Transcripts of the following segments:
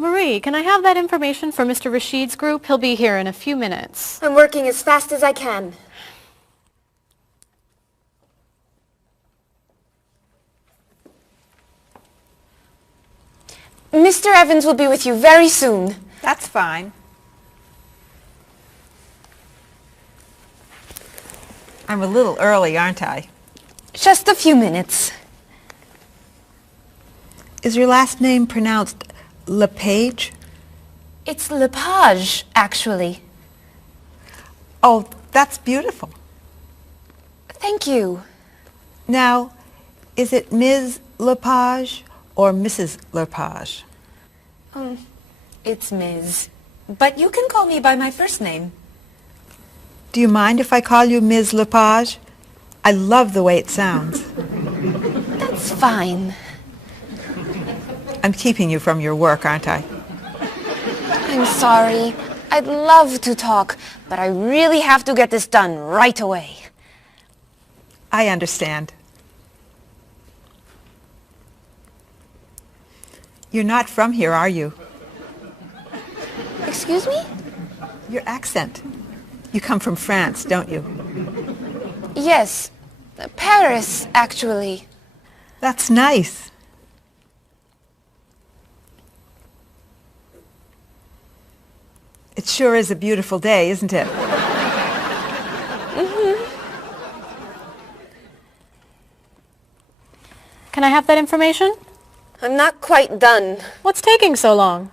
Marie, can I have that information for Mr. Rashid's group? He'll be here in a few minutes. I'm working as fast as I can. Mr. Evans will be with you very soon. That's fine. I'm a little early, aren't I? Just a few minutes. Is your last name pronounced LePage? It's Lepage, actually. Oh, that's beautiful. Thank you. Now, is it Ms. Lepage or Mrs. Lepage? It's Ms. But you can call me by my first name. Do you mind if I call you Ms. Lepage? I love the way it sounds. That's fine. I'm keeping you from your work, aren't I? I'm sorry. I'd love to talk, but I really have to get this done right away. I understand. You're not from here, are you? Excuse me? Your accent. You come from France, don't you? Yes. Paris, actually. That's nice. It sure is a beautiful day, isn't it? Can I have that information? I'm not quite done. What's taking so long?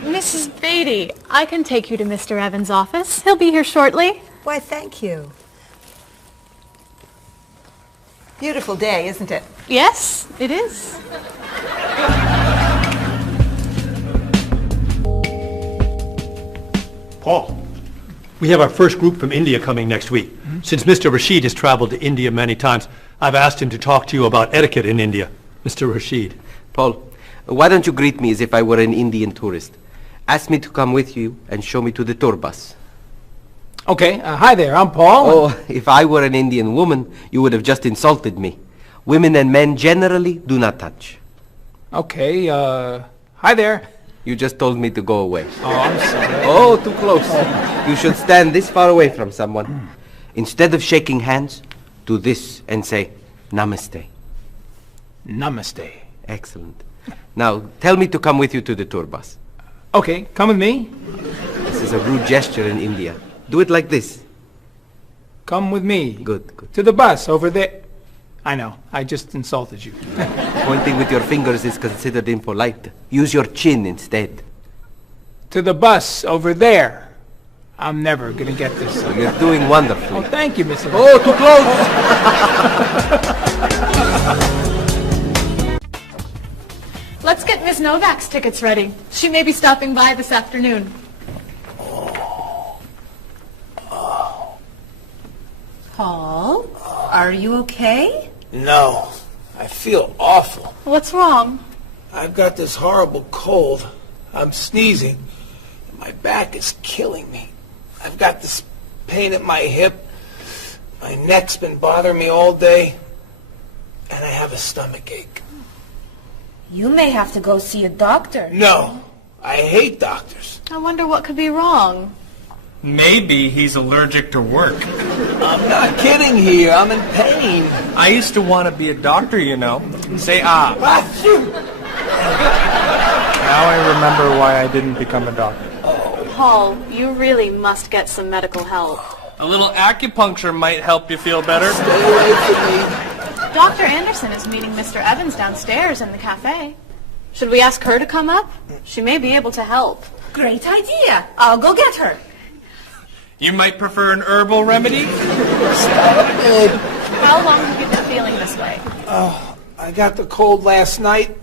Mrs. Beatty, I can take you to Mr. Evans' office. He'll be here shortly. Why, thank you. Beautiful day, isn't it? Yes, it is. Paul, we have our first group from India coming next week. Since Mr. Rashid has traveled to India many times, I've asked him to talk to you about etiquette in India. Mr. Rashid. Paul, why don't you greet me as if I were an Indian tourist? Ask me to come with you and show me to the tour bus. Okay, hi there, I'm Paul. Oh, if I were an Indian woman, you would have just insulted me. Women and men generally do not touch. Okay, hi there. You just told me to go away. Oh, I'm sorry. Oh, too close. You should stand this far away from someone. Instead of shaking hands, do this and say, Namaste. Namaste. Excellent. Now, tell me to come with you to the tour bus. Okay, come with me. This is a rude gesture in India. Do it like this. Come with me. Good, good. To the bus over there. I know, I just insulted you. Pointing with your fingers is considered impolite. Use your chin instead. To the bus over there. I'm never gonna get this. You're doing wonderfully. Oh, thank you, Mr. Oh, too close! Let's get Ms. Novak's tickets ready. She may be stopping by this afternoon. Paul, are you okay? No, I feel awful. What's wrong? I've got this horrible cold. I'm sneezing. And my back is killing me. I've got this pain at my hip. My neck's been bothering me all day. And I have a stomach ache. You may have to go see a doctor. No, I hate doctors. I wonder what could be wrong. Maybe he's allergic to work. I'm not kidding here. I'm in pain. I used to want to be a doctor, you know. Say ah. Achoo! Now I remember why I didn't become a doctor. Paul, you really must get some medical help. A little acupuncture might help you feel better. Stay away from me. Dr. Anderson is meeting Mr. Evans downstairs in the cafe. Should we ask her to come up? She may be able to help. Great idea. I'll go get her. You might prefer an herbal remedy? Stop it. How long have you been feeling this way? I got the cold last night,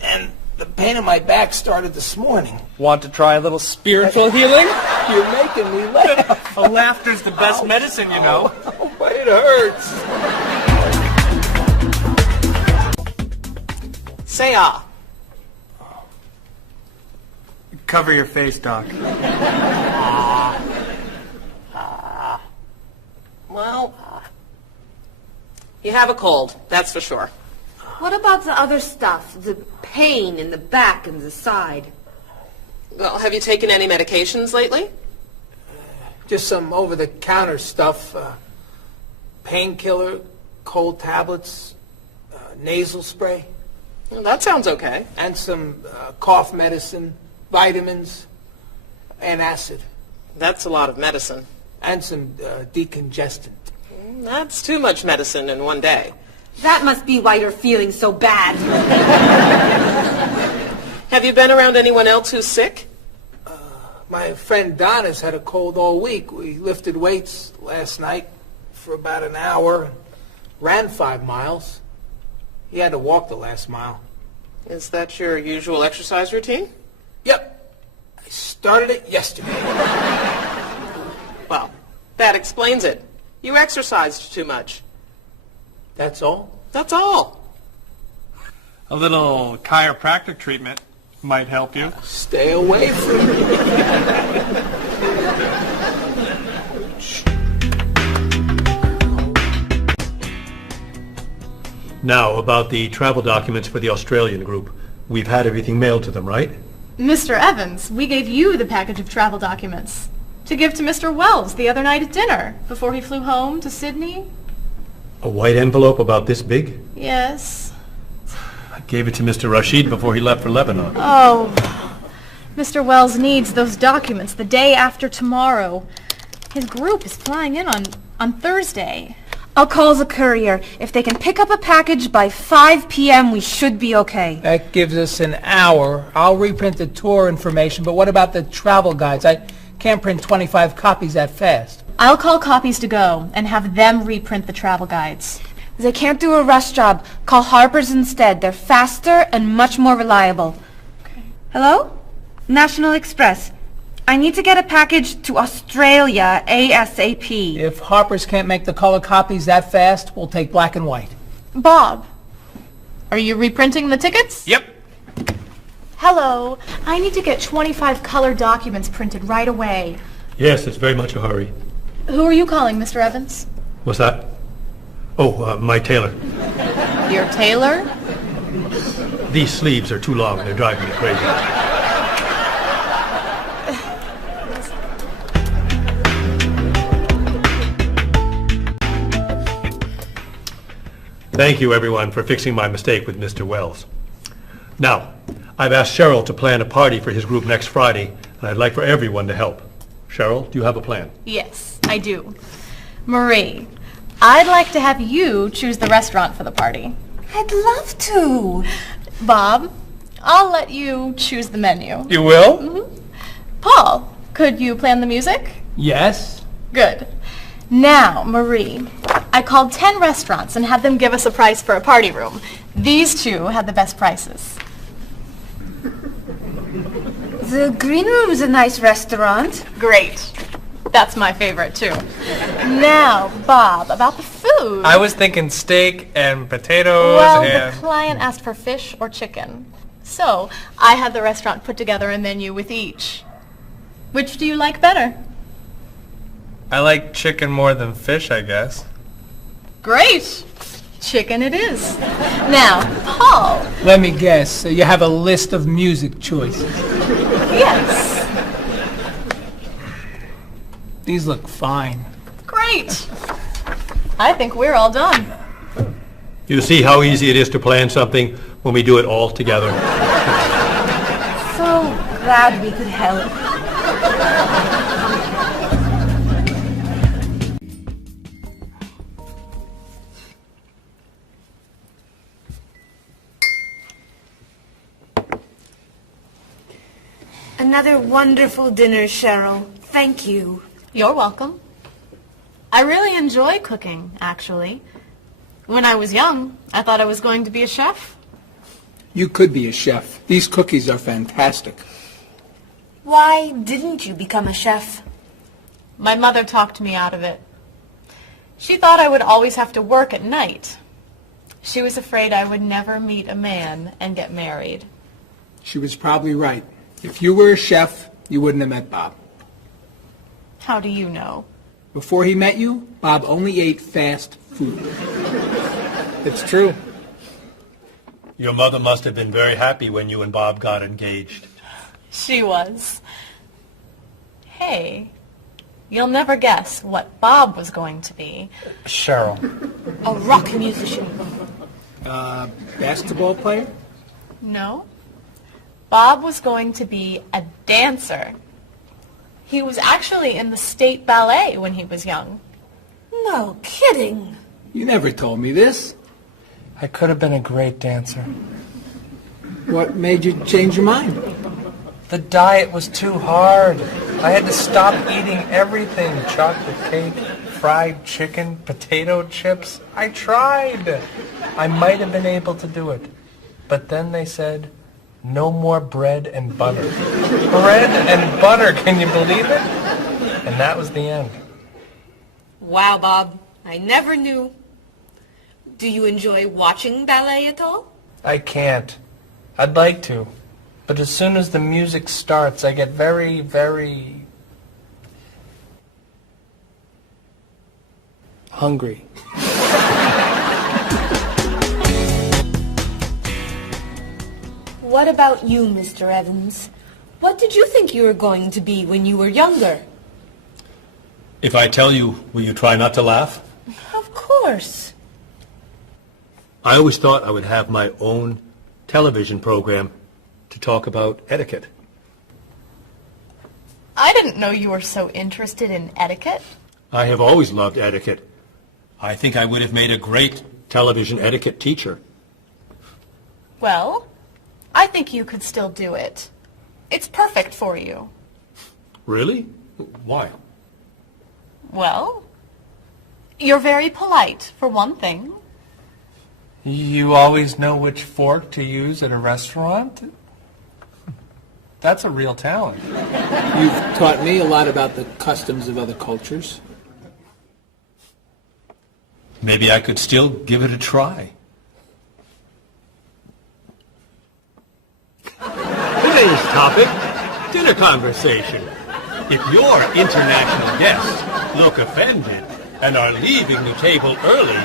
and the pain in my back started this morning. Want to try a little spiritual healing? You're making me laugh. Laughter's the best medicine, you know. Oh, but it hurts. Say ah. Cover your face, Doc. Well, you have a cold, that's for sure. What about the other stuff? The pain in the back and the side? Well, have you taken any medications lately? Just some over-the-counter stuff. Painkiller, cold tablets, nasal spray. Well, that sounds okay. And some cough medicine, vitamins, and acid. That's a lot of medicine. And some decongestant. That's too much medicine in one day. That must be why you're feeling so bad. Have you been around anyone else who's sick? My friend Don has had a cold all week. We lifted weights last night for about an hour, ran 5 miles. He had to walk the last mile. Is that your usual exercise routine? Yep. I started it yesterday. Well, that explains it. You exercised too much. That's all? That's all. A little chiropractic treatment might help you. Stay away from me. Now, about the travel documents for the Australian group. We've had everything mailed to them, right? Mr. Evans, we gave you the package of travel documents to give to Mr. Wells the other night at dinner before he flew home to Sydney. A white envelope about this big? Yes. I gave it to Mr. Rashid before he left for Lebanon. Oh, Mr. Wells needs those documents the day after tomorrow. His group is flying in on Thursday. I'll call the courier. If they can pick up a package by 5 p.m., we should be okay. That gives us an hour. I'll reprint the tour information, but what about the travel guides? I can't print 25 copies that fast. I'll call Copies to Go and have them reprint the travel guides. They can't do a rush job. Call Harper's instead. They're faster and much more reliable. Okay. Hello? National Express. I need to get a package to Australia ASAP. If Harper's can't make the color copies that fast, we'll take black and white. Bob, are you reprinting the tickets? Yep. Hello. I need to get 25 color documents printed right away. Yes, it's very much a hurry. Who are you calling, Mr. Evans? What's that? Oh, my tailor. Your tailor? These sleeves are too long. They're driving me crazy. Thank you, everyone, for fixing my mistake with Mr. Wells. Now, I've asked Cheryl to plan a party for his group next Friday, and I'd like for everyone to help. Cheryl, do you have a plan? Yes, I do. Marie, I'd like to have you choose the restaurant for the party. I'd love to. Bob, I'll let you choose the menu. You will? Mm-hmm. Paul, could you plan the music? Yes. Good. Now, Marie, I called 10 restaurants and had them give us a price for a party room. These two had the best prices. The Green Room's a nice restaurant. Great. That's my favorite, too. Now, Bob, about the food. I was thinking steak and potatoes Well, and... the client asked for fish or chicken. So, I had the restaurant put together a menu with each. Which do you like better? I like chicken more than fish, I guess. Great. Chicken it is. Now, Paul. Let me guess. You have a list of music choices. Yes. These look fine. Great. I think we're all done. You see how easy it is to plan something when we do it all together? So glad we could help. Another wonderful dinner, Cheryl. Thank you. You're welcome. I really enjoy cooking, actually. When I was young, I thought I was going to be a chef. You could be a chef. These cookies are fantastic. Why didn't you become a chef? My mother talked me out of it. She thought I would always have to work at night. She was afraid I would never meet a man and get married. She was probably right. If you were a chef, you wouldn't have met Bob. How do you know? Before he met you, Bob only ate fast food. It's true. Your mother must have been very happy when you and Bob got engaged. She was. Hey, you'll never guess what Bob was going to be. Cheryl. A rock musician. Basketball player? No. Bob was going to be a dancer. He was actually in the state ballet when he was young. No kidding. You never told me this. I could have been a great dancer. What made you change your mind? The diet was too hard. I had to stop eating everything. Chocolate cake, fried chicken, potato chips. I tried. I might have been able to do it. But then they said, no more bread and butter. Bread and butter, can you believe it? And that was the end. Wow, Bob. I never knew. Do you enjoy watching ballet at all? I can't. I'd like to. But as soon as the music starts, I get very, very hungry. What about you, Mr. Evans? What did you think you were going to be when you were younger? If I tell you, will you try not to laugh? Of course. I always thought I would have my own television program to talk about etiquette. I didn't know you were so interested in etiquette. I have always loved etiquette. I think I would have made a great television etiquette teacher. Well, I think you could still do it. It's perfect for you. Really? Why? Well, you're very polite, for one thing. You always know which fork to use at a restaurant? That's a real talent. You've taught me a lot about the customs of other cultures. Maybe I could still give it a try. Today's topic, dinner conversation. If your international guests look offended and are leaving the table early,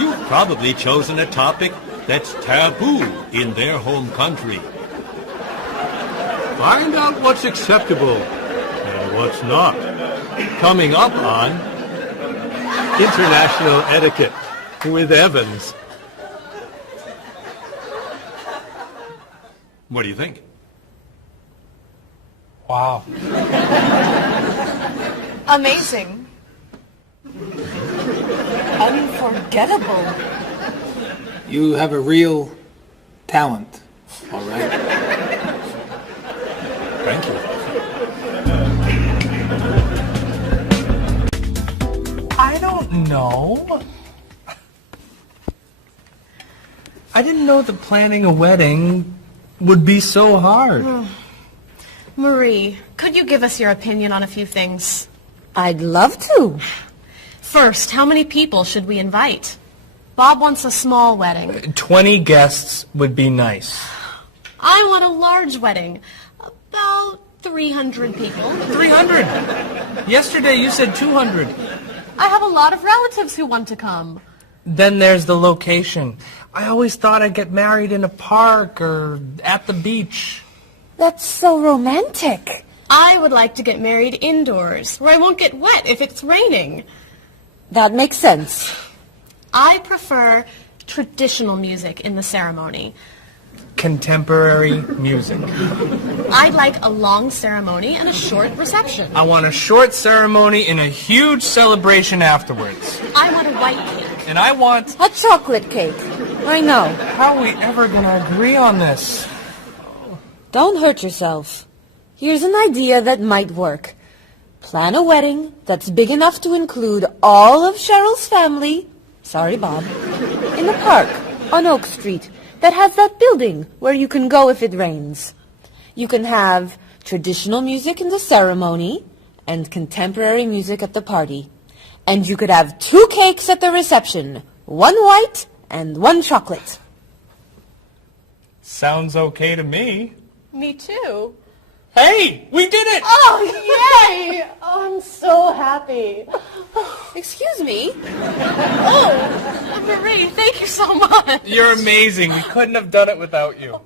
you've probably chosen a topic that's taboo in their home country. Find out what's acceptable and what's not. Coming up on International Etiquette with Evans. What do you think? Wow. Amazing. Unforgettable. You have a real talent, all right? Thank you. I don't know. I didn't know that planning a wedding would be so hard. Marie, could you give us your opinion on a few things? I'd love to. First, how many people should we invite? Bob wants a small wedding. 20 guests would be nice. I want a large wedding. About 300 people. 300? Yesterday you said 200. I have a lot of relatives who want to come. Then there's the location. I always thought I'd get married in a park or at the beach. That's so romantic. I would like to get married indoors, where I won't get wet if it's raining. That makes sense. I prefer traditional music in the ceremony. Contemporary music. I'd like a long ceremony and a short reception. I want a short ceremony and a huge celebration afterwards. I want a white cake. And I want... A chocolate cake. I know. How are we ever going to agree on this? Don't hurt yourself. Here's an idea that might work. Plan a wedding that's big enough to include all of Cheryl's family, sorry, Bob, in a park on Oak Street that has that building where you can go if it rains. You can have traditional music in the ceremony and contemporary music at the party. And you could have 2 cakes at the reception, 1 white and 1 chocolate. Sounds okay to me. Me too. Hey, we did it! Oh, yay! Oh, I'm so happy. Excuse me? Oh, Marie, thank you so much. You're amazing. We couldn't have done it without you.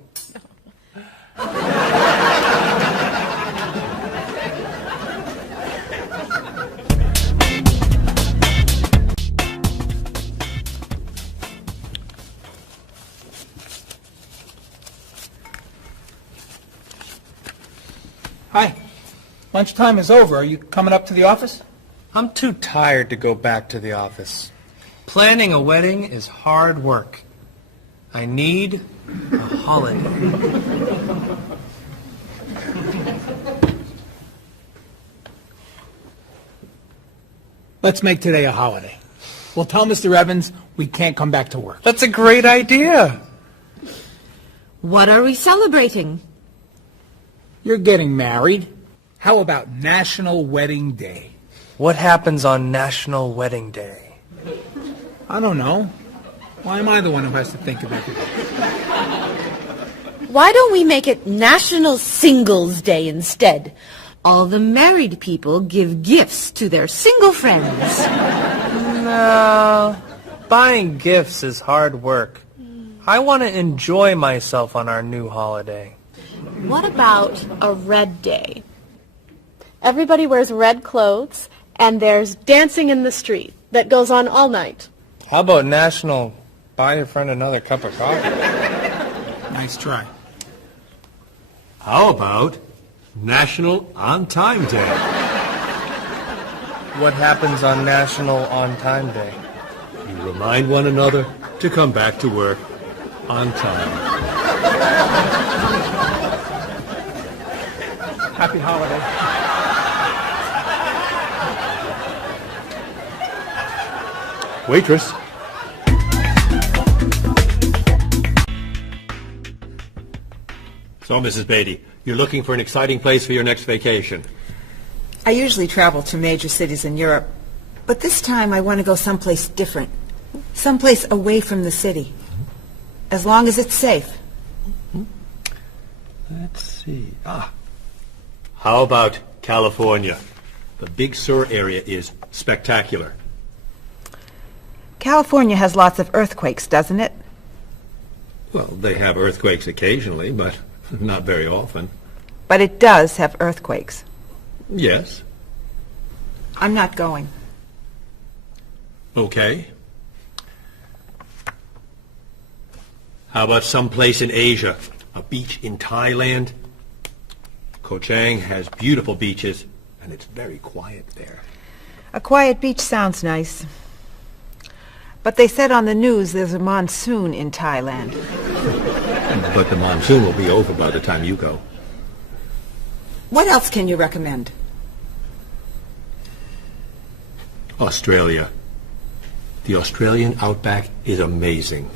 Hi. Lunchtime is over. Are you coming up to the office? I'm too tired to go back to the office. Planning a wedding is hard work. I need a holiday. Let's make today a holiday. We'll tell Mr. Evans we can't come back to work. That's a great idea. What are we celebrating? You're getting married. How about National Wedding Day? What happens on National Wedding Day? I don't know. Why am I the one who has to think of everything? Why don't we make it National Singles Day instead? All the married people give gifts to their single friends. No, buying gifts is hard work. I want to enjoy myself on our new holiday. What about a red day? Everybody wears red clothes, and there's dancing in the street that goes on all night. How about National Buy Your Friend Another Cup of Coffee? Nice try. How about National On Time Day? What happens on National On Time Day? You remind one another to come back to work on time. Happy holiday. Waitress. So, Mrs. Beatty, you're looking for an exciting place for your next vacation. I usually travel to major cities in Europe, but this time I want to go someplace different. Someplace away from the city. As long as it's safe. Let's see. How about California? The Big Sur area is spectacular. California has lots of earthquakes, doesn't it? Well, they have earthquakes occasionally, but not very often. But it does have earthquakes. Yes. I'm not going. Okay. How about someplace in Asia? A beach in Thailand? Koh Chang has beautiful beaches, and it's very quiet there. A quiet beach sounds nice. But they said on the news there's a monsoon in Thailand. But the monsoon will be over by the time you go. What else can you recommend? Australia. The Australian outback is amazing.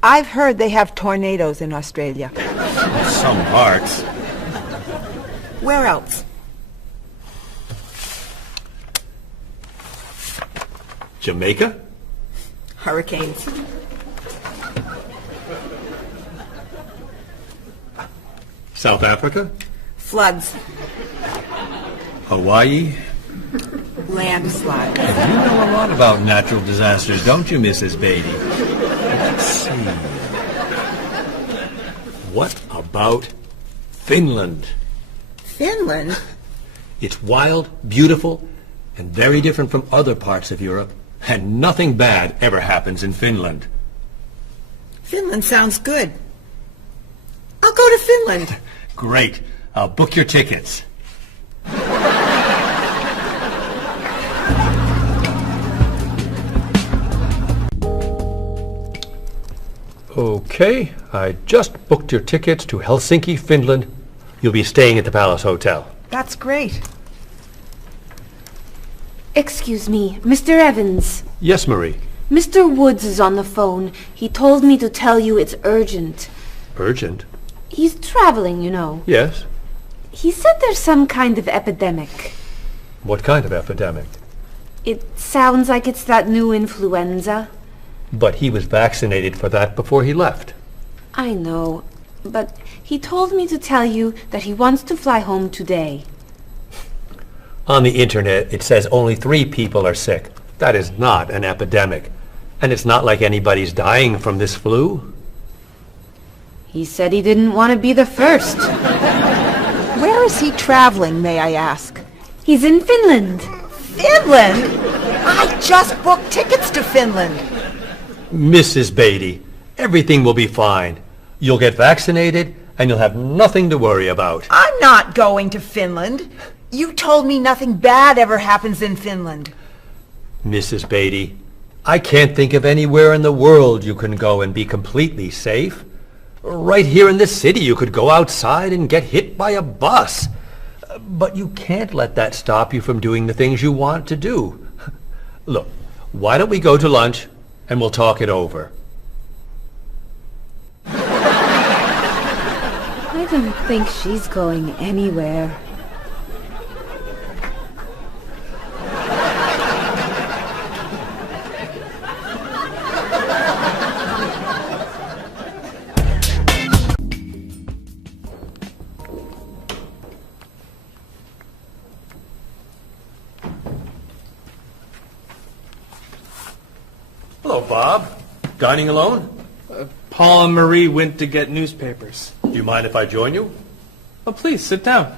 I've heard they have tornadoes in Australia. Some parts. Where else? Jamaica? Hurricanes. South Africa? Floods. Hawaii? Landslides. You know a lot about natural disasters, don't you, Mrs. Beatty? Let's see. What about Finland? Finland? It's wild, beautiful, and very different from other parts of Europe. And nothing bad ever happens in Finland. Finland sounds good. I'll go to Finland. Great. I'll book your tickets. Okay, I just booked your tickets to Helsinki, Finland. You'll be staying at the Palace Hotel. That's great. Excuse me, Mr. Evans. Yes, Marie. Mr. Woods is on the phone. He told me to tell you it's urgent. Urgent? He's traveling, you know. Yes. He said there's some kind of epidemic. What kind of epidemic? It sounds like it's that new influenza. But he was vaccinated for that before he left. I know, but he told me to tell you that he wants to fly home today. On the internet, it says only 3 people are sick. That is not an epidemic. And it's not like anybody's dying from this flu. He said he didn't want to be the first. Where is he traveling, may I ask? He's in Finland. Finland? I just booked tickets to Finland. Mrs. Beatty, everything will be fine. You'll get vaccinated, and you'll have nothing to worry about. I'm not going to Finland. You told me nothing bad ever happens in Finland. Mrs. Beatty, I can't think of anywhere in the world you can go and be completely safe. Right here in this city, you could go outside and get hit by a bus. But you can't let that stop you from doing the things you want to do. Look, why don't we go to lunch and we'll talk it over? I don't think she's going anywhere. Hello, Bob. Dining alone? Paul and Marie went to get newspapers. Do you mind if I join you? Oh, please, sit down.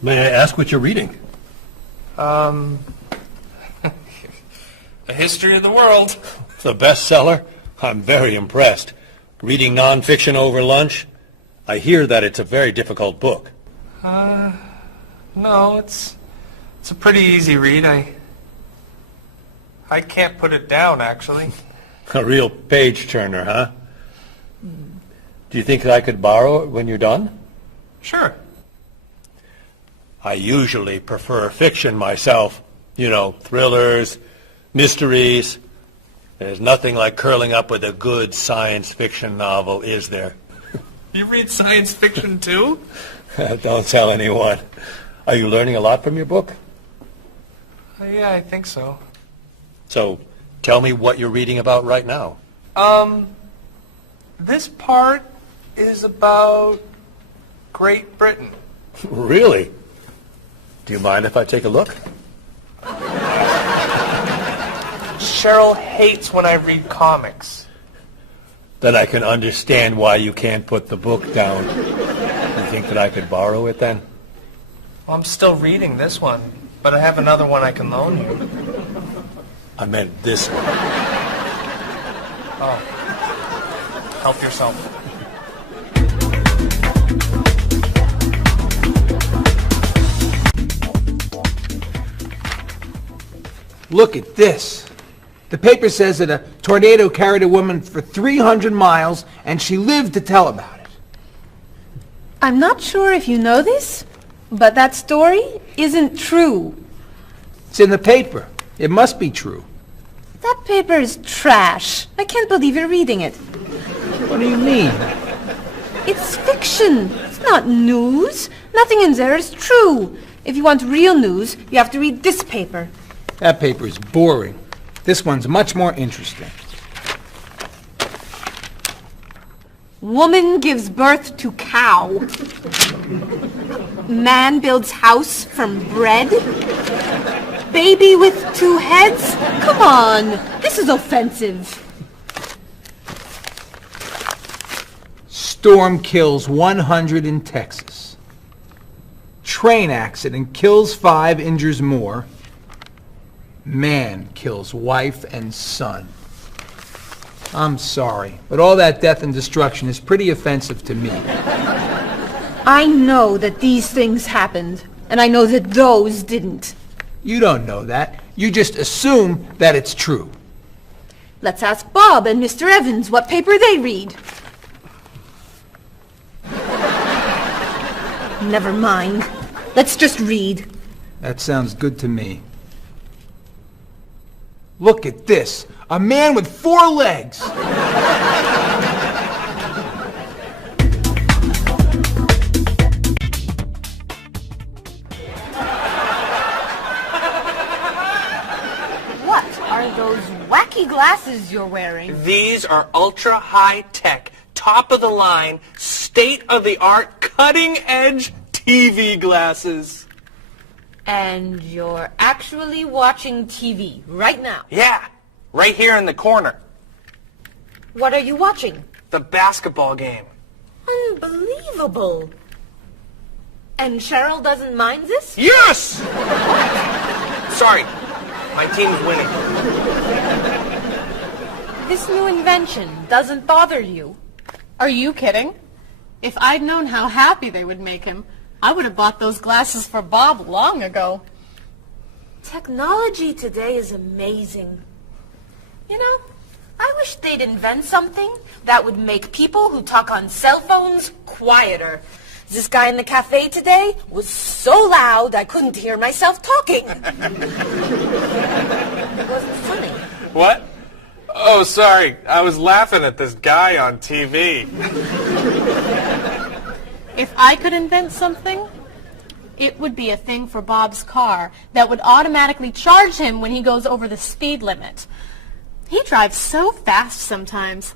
May I ask what you're reading? A history of the world. The bestseller? I'm very impressed. Reading nonfiction over lunch? I hear that it's a very difficult book. No, it's a pretty easy read. I can't put it down, actually. A real page-turner, huh? Do you think I could borrow it when you're done? Sure. I usually prefer fiction myself. You know, thrillers, mysteries. There's nothing like curling up with a good science fiction novel, is there? You read science fiction, too? Don't tell anyone. Are you learning a lot from your book? Yeah, I think so. So, tell me what you're reading about right now. This part is about Great Britain. Really? Do you mind if I take a look? Cheryl hates when I read comics. Then I can understand why you can't put the book down. You think that I could borrow it then? Well, I'm still reading this one, but I have another one I can loan you. I meant this one. Oh. Help yourself. Look at this. The paper says that a tornado carried a woman for 300 miles, and she lived to tell about it. I'm not sure if you know this, but that story isn't true. It's in the paper. It must be true. That paper is trash. I can't believe you're reading it. What do you mean? It's fiction. It's not news. Nothing in there is true. If you want real news, you have to read this paper. That paper is boring. This one's much more interesting. Woman gives birth to cow. Man builds house from bread. Baby with 2 heads? Come on, this is offensive. Storm kills 100 in Texas. Train accident kills 5, injures more. Man kills wife and son. I'm sorry, but all that death and destruction is pretty offensive to me. I know that these things happened, and I know that those didn't. You don't know that. You just assume that it's true. Let's ask Bob and Mr. Evans what paper they read. Never mind. Let's just read. That sounds good to me. Look at this. A man with 4 legs. What are those wacky glasses you're wearing? These are ultra high tech, top of the line, state of the art, cutting edge TV glasses. And you're actually watching TV right now. Yeah, right here in the corner. What are you watching? The basketball game. Unbelievable. And Cheryl doesn't mind this? Yes! Sorry, my team's winning. This new invention doesn't bother you. Are you kidding? If I'd known how happy they would make him, I would have bought those glasses for Bob long ago. Technology today is amazing. You know, I wish they'd invent something that would make people who talk on cell phones quieter. This guy in the cafe today was so loud I couldn't hear myself talking. It wasn't funny. What? Oh, sorry. I was laughing at this guy on TV. If I could invent something, it would be a thing for Bob's car that would automatically charge him when he goes over the speed limit. He drives so fast sometimes,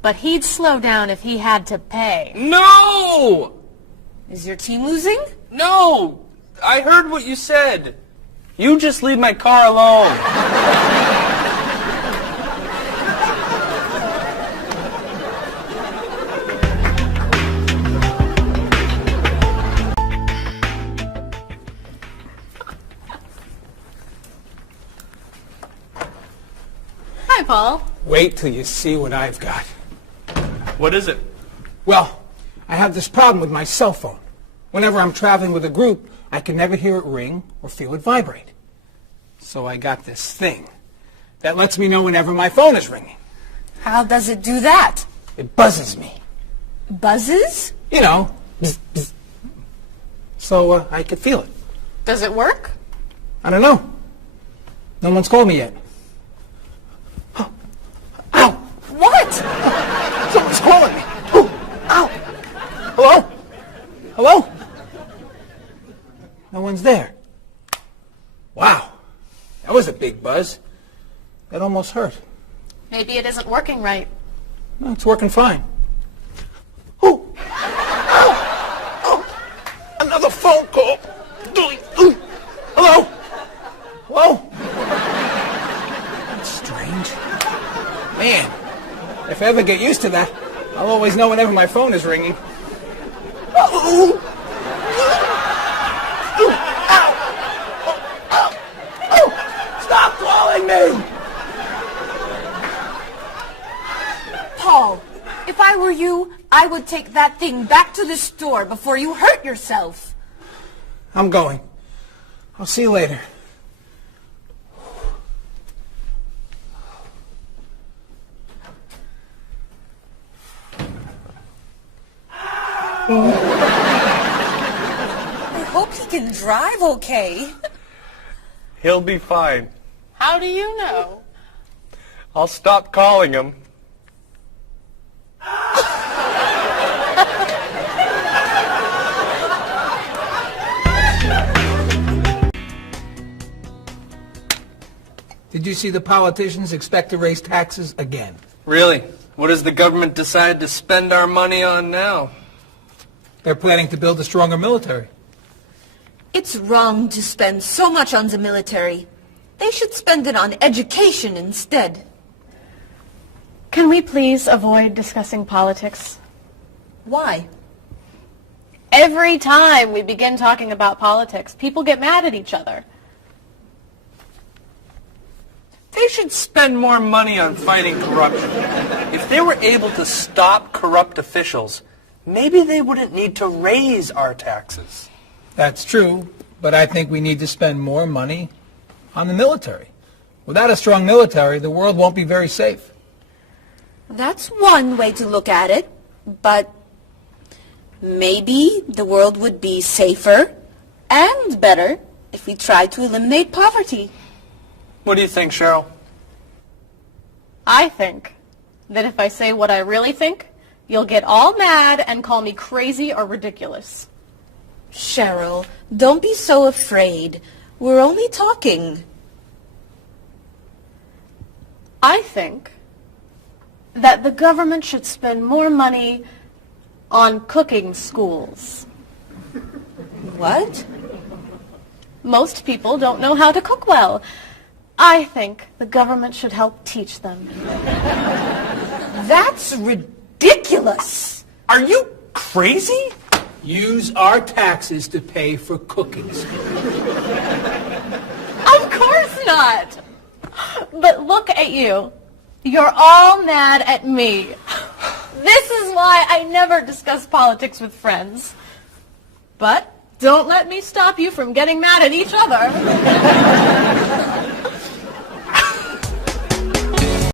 but he'd slow down if he had to pay. No! Is your team losing? No! I heard what you said. You just leave my car alone. Hi, Paul. Wait till you see what I've got. What is it? Well, I have this problem with my cell phone. Whenever I'm traveling with a group, I can never hear it ring or feel it vibrate. So I got this thing that lets me know whenever my phone is ringing. How does it do that? It buzzes me. Buzzes? You know, bzz, bzz. So I could feel it. Does it work? I don't know. No one's called me yet. Ow! What? Someone's calling me. Oh, ow! Hello? Hello? No one's there. Wow. That was a big buzz. That almost hurt. Maybe it isn't working right. No, it's working fine. Oh! Ow! Oh! Another phone call. Hello? Hello? That's strange. Man, if I ever get used to that, I'll always know whenever my phone is ringing. Oh! Stop calling me! Paul, if I were you, I would take that thing back to the store before you hurt yourself. I'm going. I'll see you later. I hope he can drive okay. He'll be fine. How do you know? I'll stop calling him. Did you see the politicians expect to raise taxes again? Really? What has the government decided to spend our money on now? They're planning to build a stronger military. It's wrong to spend so much on the military. They should spend it on education instead. Can we please avoid discussing politics? Why? Every time we begin talking about politics, people get mad at each other. They should spend more money on fighting corruption. If they were able to stop corrupt officials, maybe they wouldn't need to raise our taxes. That's true, but I think we need to spend more money on the military. Without a strong military, the world won't be very safe. That's one way to look at it, but maybe the world would be safer and better if we tried to eliminate poverty. What do you think, Cheryl? I think that if I say what I really think, you'll get all mad and call me crazy or ridiculous. Cheryl, don't be so afraid. We're only talking. I think that the government should spend more money on cooking schools. What? Most people don't know how to cook well. I think the government should help teach them. That's ridiculous. Are you crazy? Use our taxes to pay for cooking school. Of course not. But look at you. You're all mad at me. This is why I never discuss politics with friends. But don't let me stop you from getting mad at each other.